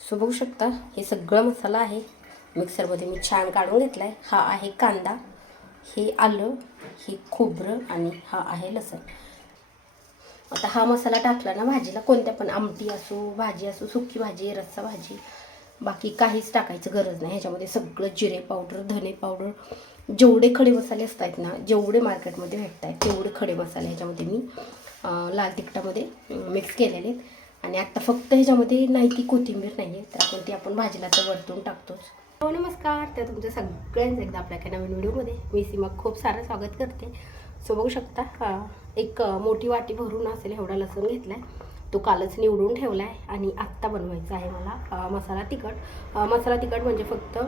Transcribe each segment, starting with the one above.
So बघू शकता हे सगळं मसाला आहे मिक्सरमध्ये मी छान काढून घेतला आहे. हा आहे कांदा, हे आलं, हे खोबरं आणि हा आहे लसूण. आता हा मसाला टाकला ना भाजीला, कोणत्या पण आमटी असो, भाजी असो, सुकी भाजी, रस्सा भाजी, बाकी काहीच टाकायचं गरज नाही. ह्याच्यामध्ये सगळं जिरे पावडर, धने पावडर, जेवढे खडे मसाले असतात ना, जेवढे मार्केटमध्ये भेटत आहेत तेवढे खडे मसाले ह्याच्यामध्ये मी लाल तिखटामध्ये मिक्स केलेले आहेत. आणि आत्ता फक्त ह्याच्यामध्ये नाही ती कोथिंबीर नाही आहे, तर आपण भाजीला तर वरतून टाकतोच. हो नमस्कार, तर तुमचं सगळ्यांचं एकदा आपल्या एका नवीन व्हिडिओमध्ये मी सीमा खूप सारं स्वागत करते. सो बघू शकता एक मोठी वाटी भरून असेल एवढा लसूण घेतला आहे, तो कालच निवडून ठेवला आहे आणि आत्ता बनवायचा आहे मला मसाला तिखट. मसाला तिखट म्हणजे फक्त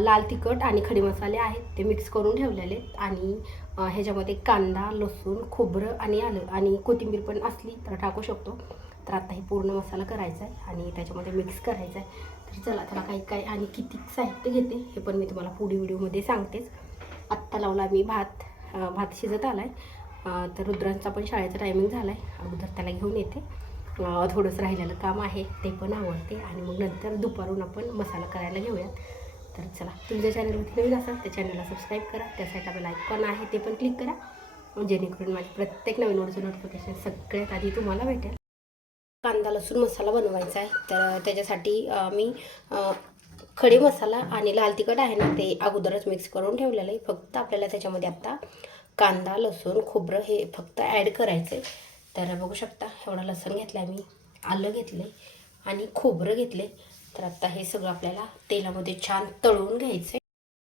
लाल तिखट आणि खडे मसाले आहेत ते मिक्स करून ठेवलेले आहेत. आणि ह्याच्यामध्ये कांदा, लसूण, खोबरं आणि आलं आणि कोथिंबीर पण असली तर टाकू शकतो. तर आता हे पूर्ण मसाला करायचा आहे आणि त्याच्यामध्ये मिक्स करायचा आहे. तर चला त्याला काही काय आणि किती साहित्य घेते हे पण मी तुम्हाला पुढे व्हिडिओमध्ये सांगतेच. आत्ता लावला मी भात शिजत आला आहे. तर रुद्रांचा पण शाळेचा टायमिंग झाला आहे, अगोदर त्याला घेऊन येते. थोडंसं राहिलेलं काम आहे ते पण आवडते आणि मग नंतर दुपारून आपण मसाला करायला घेऊयात. तर चला, तुमच्या चॅनलवरती नवीन असाल त्या चॅनलला सबस्क्राईब करा, त्या साईडला बेल आयकॉन आहे ते पण क्लिक करा, जेणेकरून माझी प्रत्येक नवीन व्हिडिओचं नोटिफिकेशन सगळ्यात आधी तुम्हाला भेटेल. कांदा लसूण मसाला बनवायचा आहे, तर त्याच्यासाठी मी खडे मसाला आणि लाल तिखट आहे ना ते अगोदरच मिक्स करून ठेवलेलं आहे. फक्त आपल्याला त्याच्यामध्ये आत्ता कांदा, लसूण, खोबरं हे फक्त ॲड करायचं आहे. तर बघू शकता एवढा लसूण घेतला आहे मी, आलं घेतलं आहे आणि खोबरं घेतले. तर आत्ता हे सगळं आपल्याला तेलामध्ये छान तळून घ्यायचं आहे.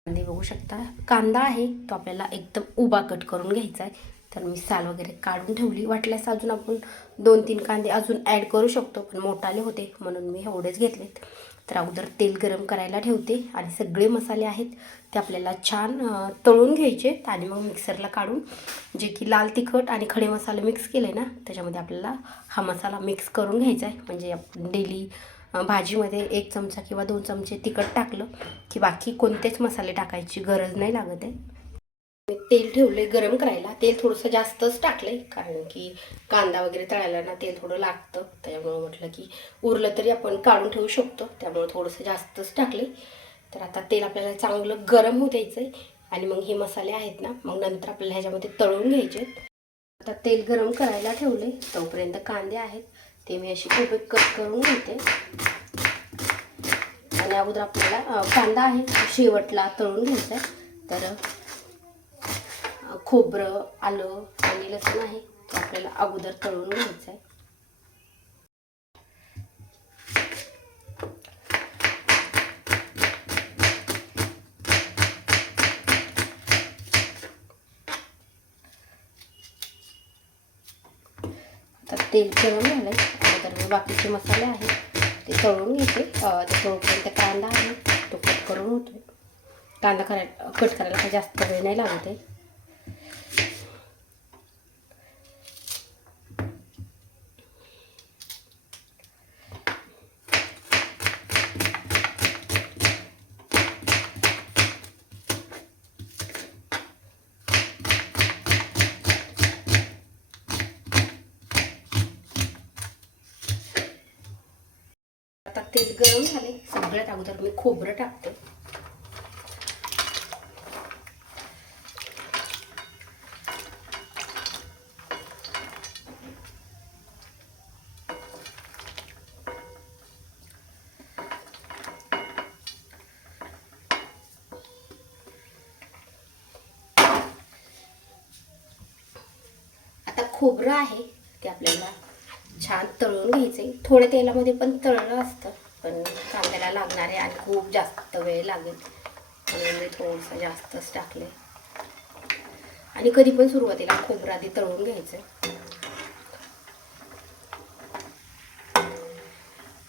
कांदे बघू शकता, कांदा आहे तो आपल्याला एकदम उभा कट करून घ्यायचा आहे. तर मी साल वगैरे काढून ठेवली, वाटल्यास अजून आपण 2-3 कांदे अजून ॲड करू शकतो, पण मोठाले होते म्हणून मी एवढेच घेतलेत. तर अगोदर तेल गरम करायला ठेवते आणि सगळे मसाले आहेत ते आपल्याला छान तळून घ्यायचे आणि मग मिक्सरला काढून जे की लाल तिखट आणि खडे मसाले मिक्स केले ना त्याच्यामध्ये आपल्याला हा मसाला मिक्स करून घ्यायचा आहे. म्हणजे आपण डेली भाजीमध्ये 1 चमचा किंवा 2 चमचे तिखट टाकलं की बाकी कोणतेच मसाले टाकायची गरज नाही लागत आहे. मी तेल ठेवले गरम करायला, तेल थोडंसं जास्तच टाकले कारण की कांदा वगैरे तळायला ना तेल थोडं लागतं, त्यामुळे म्हटलं की उरलं तरी आपण काढून ठेवू शकतो, त्यामुळे थोडंसं जास्तच टाकले. तर आता तेल आपल्याला चांगलं गरम होऊ द्यायचं आहे आणि मग हे मसाले आहेत ना मग नंतर आपल्याला ह्याच्यामध्ये तळून घ्यायचे. आता तेल गरम करायला ठेवले, तोपर्यंत कांदे आहेत ते मी अशी उभे कट करून घेते. आणि अगोदर आपल्याला कांदा आहे शेवटला तळून घ्यायचा आहे. तर खोबरं, आलं आणि लसूण आहे ते आपल्याला अगोदर तळून घ्यायचं आहे. आता तेल गरम झालं आहे, अगोदर मी बाकीचे मसाले आहेत ते तळून घेते. ते तळूपर्यंत कांदा आहे तो कट करून होतो. कांदा कट करायला काही जास्त वेळ नाही लागत आहे. आता तेल गरम झाले, सगळ्यात अगोदर मी खोबरं टाकते. आता खोबरं आहे ते आपल्याला छान तळून घ्यायचे. थोड्या तेलामध्ये पण तळलं असतं, पण कांद्याला लागणार आहे आणि खूप जास्त वेळ लागेल म्हणून मी थोडंसं जास्तच टाकले. आणि कधी पण सुरुवातीला खोबरं आधी तळून घ्यायचं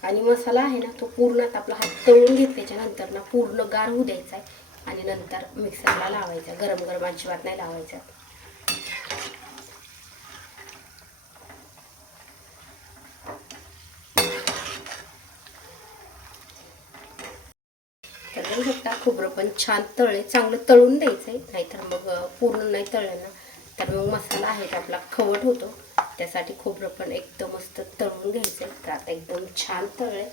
आणि मसाला आहे ना तो पूर्ण आपला हात तळून घेतल्याच्या नंतर ना पूर्ण गार होऊ द्यायचा आहे आणि नंतर मिक्सरला लावायचा. गरम गरम अजिबात नाही लावायचा. तर बघू शकता खोबरं पण छान तळले, चांगलं तळून द्यायचं आहे, नाहीतर मग पूर्ण नाही तळलं ना तर मग मसाला आहे तो आपला खवट होतो. त्यासाठी खोबरं पण एकदम मस्त तळून घ्यायचं आहे. तर आता एकदम छान तळले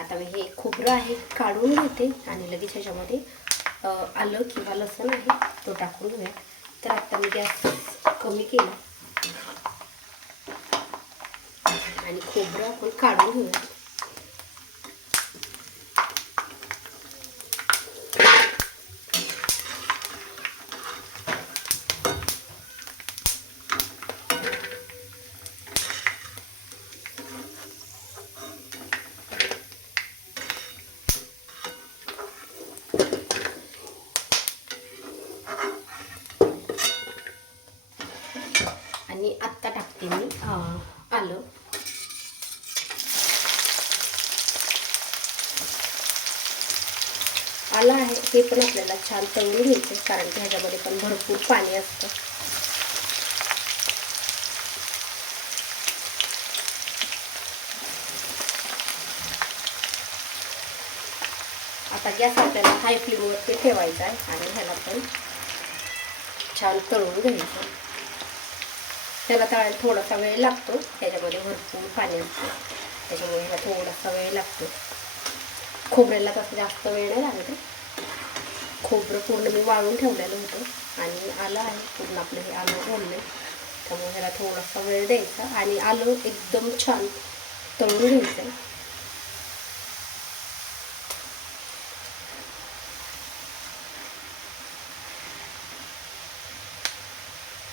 आता मी हे खोबरं आहे काढून घेते आणि लगेच ह्याच्यामध्ये आलं किंवा लसूण आहे तो टाकून घेऊया. तर आता मी गॅस कमी केला आणि खोबरं आपण काढून घेऊया. आणि आत्ता टाकते मी आलं. आलं आहे हे पण आपल्याला छान तळून घ्यायचं, कारण की ह्याच्यामध्ये पण भरपूर पाणी असतं. आता गॅस आपल्याला हाय फ्लेमवरती ठेवायचा आहे आणि ह्याला पण छान तळून घ्यायचं. त्याला तळायला थोडासा वेळ लागतो, त्याच्यामध्ये भरपूर पाणी असतं, त्याच्यामुळे ह्याला थोडासा वेळ लागतो. खोबऱ्याला तसं जास्त वेळ नाही लागत. खोबरं पूर्ण मी वाळून ठेवलेलं होतं आणि आलं आहे पूर्ण आपलं हे आलं ओललं, त्यामुळे ह्याला थोडासा वेळ द्यायचा आणि आलं एकदम छान तळून घ्यायचं.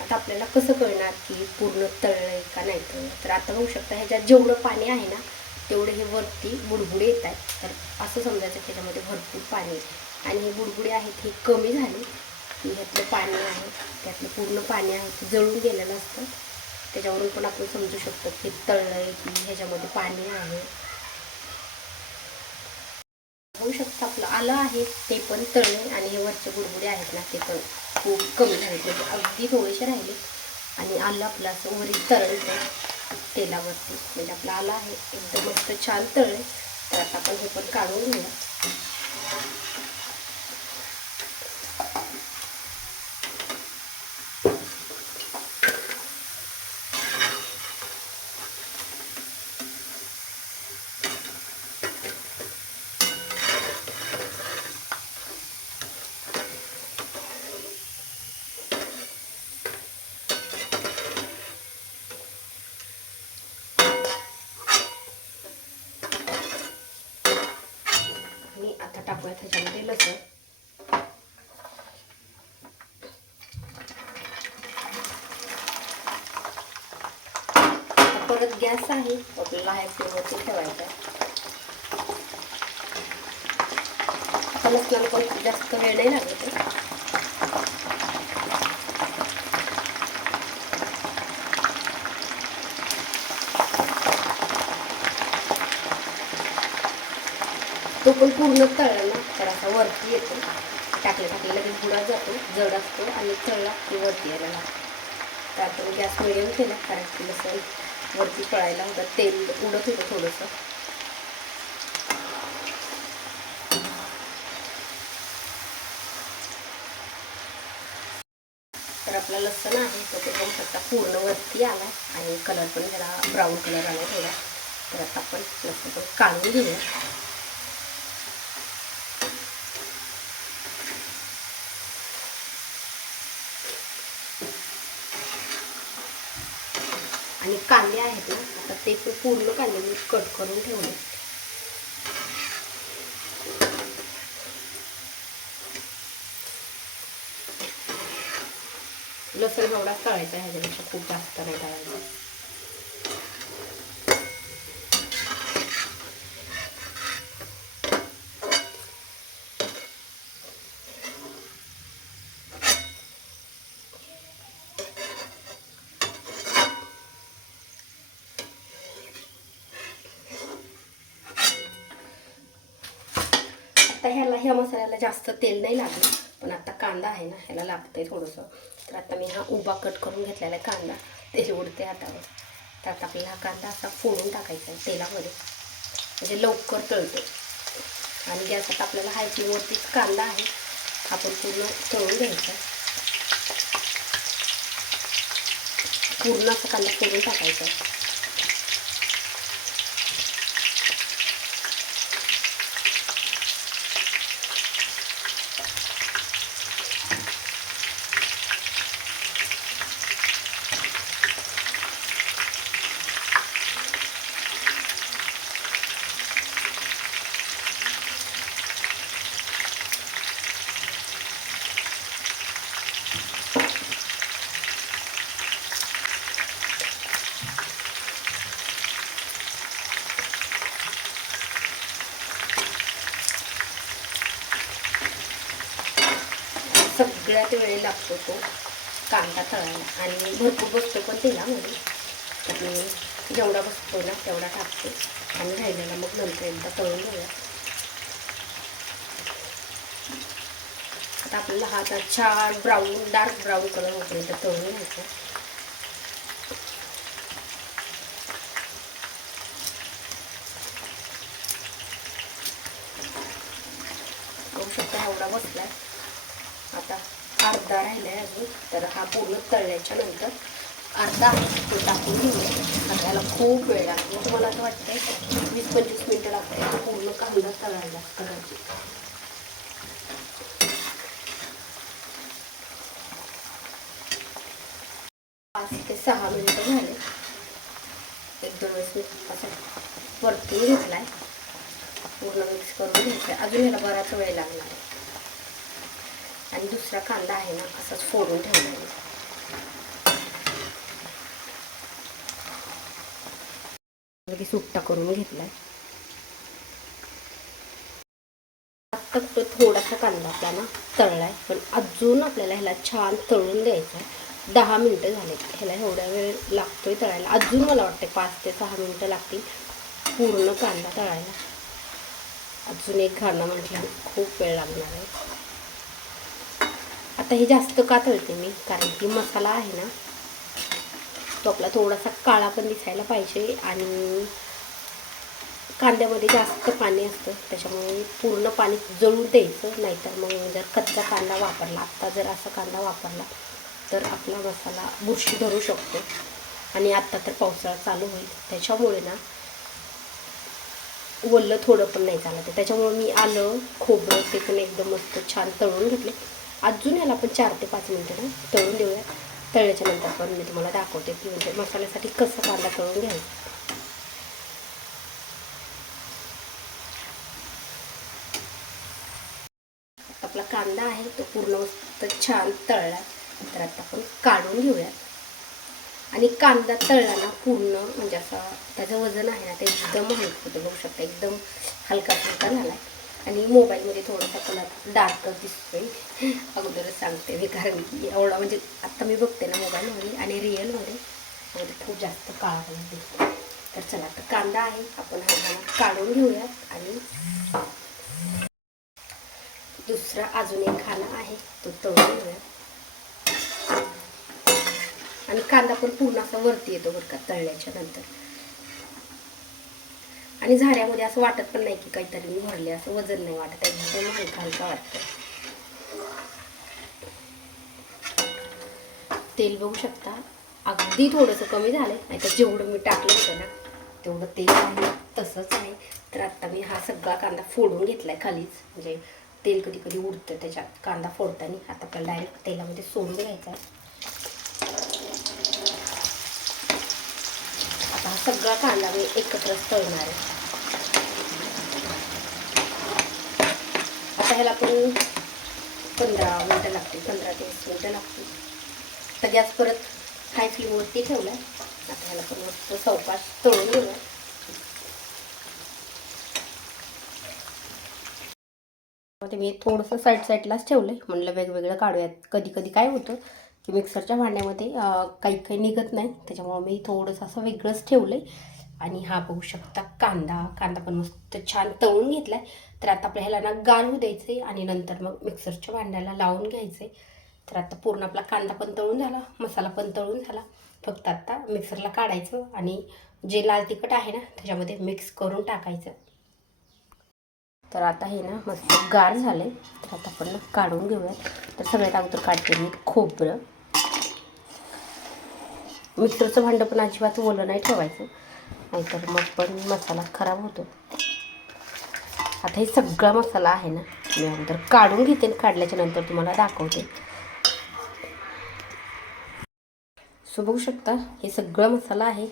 आता आपल्याला कसं कळणार की पूर्ण तळलंय का नाही तळलं? तर आता बघू शकता ह्याच्यात जेवढं पाणी आहे ना तेवढे हे वरती बुडबुडे येत आहेत. तर असं समजायचं की ह्याच्यामध्ये भरपूर पाणी आहे आणि हे बुडबुडे आहेत हे कमी झाले की ह्यातलं पाणी आहे त्यातलं पूर्ण पाणी आहे ते जळून गेलेलं असतं. त्याच्यावरून पण आपण समजू शकतो की तळलंय की ह्याच्यामध्ये पाणी आहे. होऊ शकतं आपलं आलं आहे ते पण तळले आणि हे वरचे बुडबुडे आहेत ना ते पण खूप कमी झाले, म्हणजे अगदी थोडेसे राहिले आणि आलं आपलं असं वरील तळलं तेलावरती, म्हणजे आपलं आलं आहे एकदम मस्त छान तळले. तर आता आपण हे पण काढून घेऊया. आणि आता टाकूया त्याच्यामध्ये लसूण. परत गॅस आहे आपल्याला हाय फ्लेमवरती ठेवायचा. आता लसणाला पण खूप जास्त वेळ नाही लागत. तो पण पूर्ण तळला ना तर असा वरती येतो, टाकल्या लगेच बुडा जातो, जड असतो आणि तळला की वरती यायला लागतो. तर आपण गॅस मिडियम केला कारण की लसूण वरती तळायला होतं, तेल उडत होतं थोडंसं. तर आपला लसूण आहे तो ते बघू शकता पूर्ण वरती आला आणि कलर पण त्याला ब्राऊन कलर आला थोडा. तर आता आपण लसूण पण काढून घेऊया. आणि कांदे आहेत ना आता ते पूर्ण कांदे मी कट करून ठेवले. लसूण एवढा तळायचा आहे, ह्याच्यापेक्षा खूप जास्त नाही तळायचं. आता ह्या मसाल्याला जास्त तेल नाही लागलं, पण आता कांदा आहे ना ह्याला लागतंय थोडंसं. तर आता मी हा उभा कट करून घेतलेला आहे कांदा, ते उडते हातावर. तर आता आपल्याला हा कांदा असा फोडून टाकायचा आहे तेलामध्ये, म्हणजे लवकर तळतो. आणि गॅस आता आपल्याला हाय फ्लेमवरतीच कांदा आहे आपण पूर्ण तळून घ्यायचा. पूर्ण असा कांदा फोडून टाकायचा. सगळ्यात वेळ लागतो तो कांदा तळायला आणि भरपूर बसतो पण तेलामध्ये. तर मी जेवढा बसतो ना तेवढा टाकते आणि राहिलेला मग नंतर एकदा तळून घेऊया. आता आपल्याला हा आता छान ब्राऊन डार्क ब्राऊन कलर होईपर्यंत तळून घ्यायचा. बघू शकता एवढा बसलाय. आता अर्धा राहिलाय अजून, तर हा पूर्ण तळल्याच्या नंतर अर्धा तो टाकून घेऊया. आता याला खूप वेळ लागतो, म्हणजे मला असं वाटतंय 20-25 मिनटं लागते पूर्ण कांदा तळायला कदाचित. 5 ते 6 मिनटं झाले. 1-2 वेळेस मी असं परतून घेतलाय, पूर्ण मिक्स करून घ्यायचं. अजून याला बराच वेळ लागणार आहे. आणि दुसरा कांदा आहे ना असाच फोडून ठेवला आहे. सुट्टा करून घेतलाय. आता तो थोडासा कांदा आपल्याला तळलाय, पण अजून आपल्याला ह्याला छान तळून द्यायचा आहे. 10 मिनटं झाले ह्याला, एवढा वेळ लागतोय तळायला. अजून मला वाटते 5 ते 6 मिनटं लागतील पूर्ण कांदा तळायला. अजून एक घाणा म्हटलं खूप वेळ लागणार आहे. आता हे जास्त का तळते मी, कारण की मसाला आहे ना तो आपला थोडासा काळा पण दिसायला पाहिजे आणि कांद्यामध्ये जास्त पाणी असतं, त्याच्यामुळे पूर्ण पाणी जळून द्यायचं. नाहीतर मग जर कच्चा कांदा वापरला, आत्ता जर असा कांदा वापरला तर आपला मसाला बुरशी धरू शकतो. आणि आत्ता तर पावसाळा चालू होईल, त्याच्यामुळे ना वल्लं थोडं पण नाही चालत. त्याच्यामुळे मी आलं खोबरं ते पण एकदम मस्त छान तळून घेतले. अजून याला आपण 4 ते 5 मिनटं ना तळून देऊया. तळल्याच्या नंतर पण मी तुम्हाला दाखवते की म्हणजे मसाल्यासाठी कसं कांदा तळून घ्यायचा. आपला कांदा आहे तो पूर्ण मस्त छान तळला, तर आता आपण काढून घेऊयात. आणि कांदा तळला ना पूर्ण म्हणजे असा त्याचं वजन आहे ना ते एकदम हलकं होतं. बघू शकता एकदम हलका हलका झाला आहे. आणि मोबाईलमध्ये थोडासा कलर डार्क दिसतोय, अगोदरच सांगते मी, कारण की एवढा म्हणजे आत्ता मी बघते ना मोबाईलमध्ये आणि रिअलमध्ये खूप जास्त काळा कलर दिसतो. तर चला आता कांदा आहे आपण हा काढून घेऊयात. आणि दुसरा अजून एक खाना आहे तो तळून घेऊया. आणि कांदा पण पूर्ण असा वरती येतो बरं का तळल्याच्या नंतर. आणि झाऱ्यामध्ये असं वाटत पण नाही की काहीतरी मी भरले, असं वजन नाही वाटत, एकदम हलका हलका वाटतं. तेल बघू शकता अगदी थोडंसं कमी झालंय, नाही तर जेवढं मी टाकलं होतं ना तेवढं तेल आहे तसंच आहे. तर आता मी हा सगळा कांदा फोडून घेतलाय खालीच, म्हणजे तेल कधी कधी उडतं त्याच्यात कांदा फोडताना. आता आपल्याला डायरेक्ट तेलामध्ये सोडून घ्यायचा आहे. आता हा सगळा कांदा मी एकत्रच तळणार आहे. आता ह्याला पण 15 मिनटं लागतील, 15 ते 20 मिनटं लागतील. तर गॅस परत हाय फ्लेमवरती ठेवला. आता ह्याला पण मस्त सावकाश तळून घेऊया. ते मी थोडंसं साईडलाच ठेवलं आहे, म्हणलं वेगवेगळं काढूयात. कधी कधी काय होतं की मिक्सरच्या भांड्यामध्ये काही काही निघत नाही, त्याच्यामुळं मी थोडंसं असं वेगळंच ठेवलं आहे. आणि हा बघू शकता कांदा पण मस्त छान तळून घेतला आहे. तर आता आपल्या ह्याला ना गार होऊ द्यायचं आहे आणि नंतर मग मिक्सरच्या भांड्याला लावून घ्यायचं आहे. तर आता पूर्ण आपला कांदा पण तळून झाला, मसाला पण तळून झाला. फक्त आता मिक्सरला काढायचं आणि जे लाल तिखट आहे ना त्याच्यामध्ये मिक्स करून टाकायचं. तर आता हे ना मस्त गार झाले, तर आता आपण काढून घेऊयात. तर सगळ्यात अगोदर काढते मी खोबरं. मिक्सरचं भांडं पण अजिबात ओलं नाही ठेवायचं, नाहीतर मग पण मसाला खराब होतो. आता हे सगळा मसाला आहे ना मी अगोदर काढून घेते आणि काढल्याच्या नंतर तुम्हाला दाखवते. सो बघू शकता हे सगळं मसाला आहे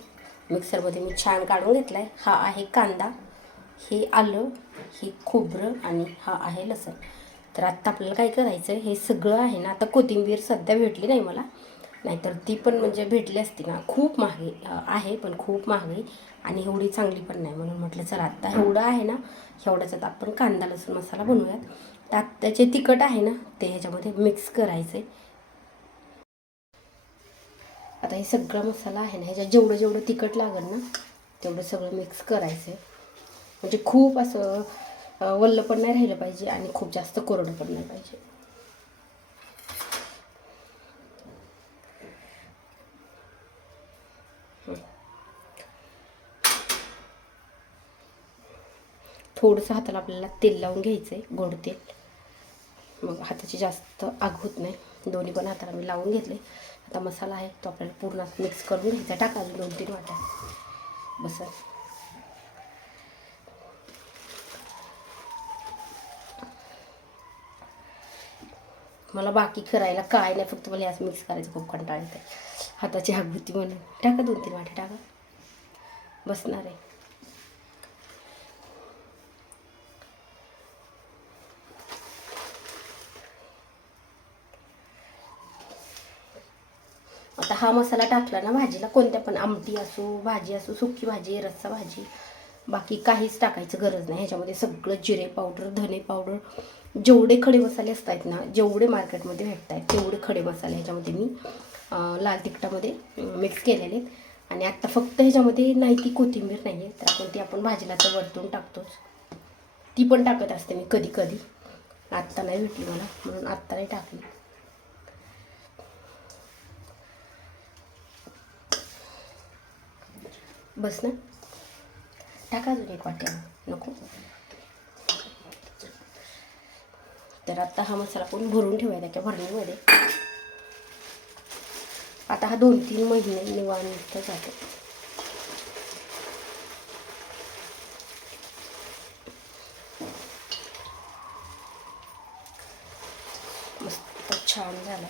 मिक्सरमध्ये मी छान काढून घेतला आहे. हा आहे कांदा, हे आलं, हे खोबरं आणि हा आहे लसूण. तर आत्ता आपल्याला काय करायचं, हे सगळं आहे ना, आता कोथिंबीर सध्या भेटली नाही मला, नाहीतर ती पण म्हणजे भेटली असती ना, खूप महागी आहे, पण खूप महागी आणि एवढी चांगली पण नाही. म्हणून म्हटलं चला आत्ता एवढं आहे ना, एवढ्याच्यात आपण कांदा लसूण मसाला बनवूयात. त्यात त्याचे तिखट आहे ना ते ह्याच्यामध्ये मिक्स करायचे. आता हे सगळा मसाला आहे ना, ह्याच्यात जेवढं जेवढं तिखट लागेल ना तेवढं सगळं मिक्स करायचं. म्हणजे खूप असं वल्लं पण नाही राहिलं पाहिजे आणि खूप जास्त कोरडं पण नाही पाहिजे. थोडंसं हाताला आपल्याला तेल लावून घ्यायचं आहे, गोड तेल. मग हाताची जास्त आग होत नाही. दोन्ही पण हाताला मी लावून घेतले. आता मसाला आहे तो आपल्याला पूर्ण मिक्स करून घ्यायचा. टाकायला 2-3 वाट्या बस. मला बाकी करायला काय नाही, फक्त मला असं मिक्स करायचं खूप कंटाळा येते. हाताची आग होती म्हणून. टाका 2-3 वाटे टाका, बसणार आहे. आता हा मसाला टाकला ना भाजीला, कोणत्या पण आमटी असो, भाजी असो, सुकी भाजी, रस्सा भाजी, बाकी काहीच टाकायचं गरज नाही. ह्याच्यामध्ये सगळं जिरे पावडर, धने पावडर, जेवढे खडे मसाले असतात ना, जेवढे मार्केटमध्ये भेटत आहेत तेवढे खडे मसाले ह्याच्यामध्ये मी लाल तिखटामध्ये मिक्स केलेले आहेत. आणि आत्ता फक्त ह्याच्यामध्ये नाही ती कोथिंबीर नाही आहे, तर आपण भाजीला तर वरतून टाकतोच. ती पण टाकत असते मी कधी कधी. आत्ता नाही भेटली मला म्हणून आत्ता नाही टाकली. बस ना, टाका अजून 1 वाट्या, नको. तर आता हा मसाला पण भरून ठेवायचा त्या भरणीमध्ये. आता हा 2-3 महिने निवांत जातो. मस्त छान झाला.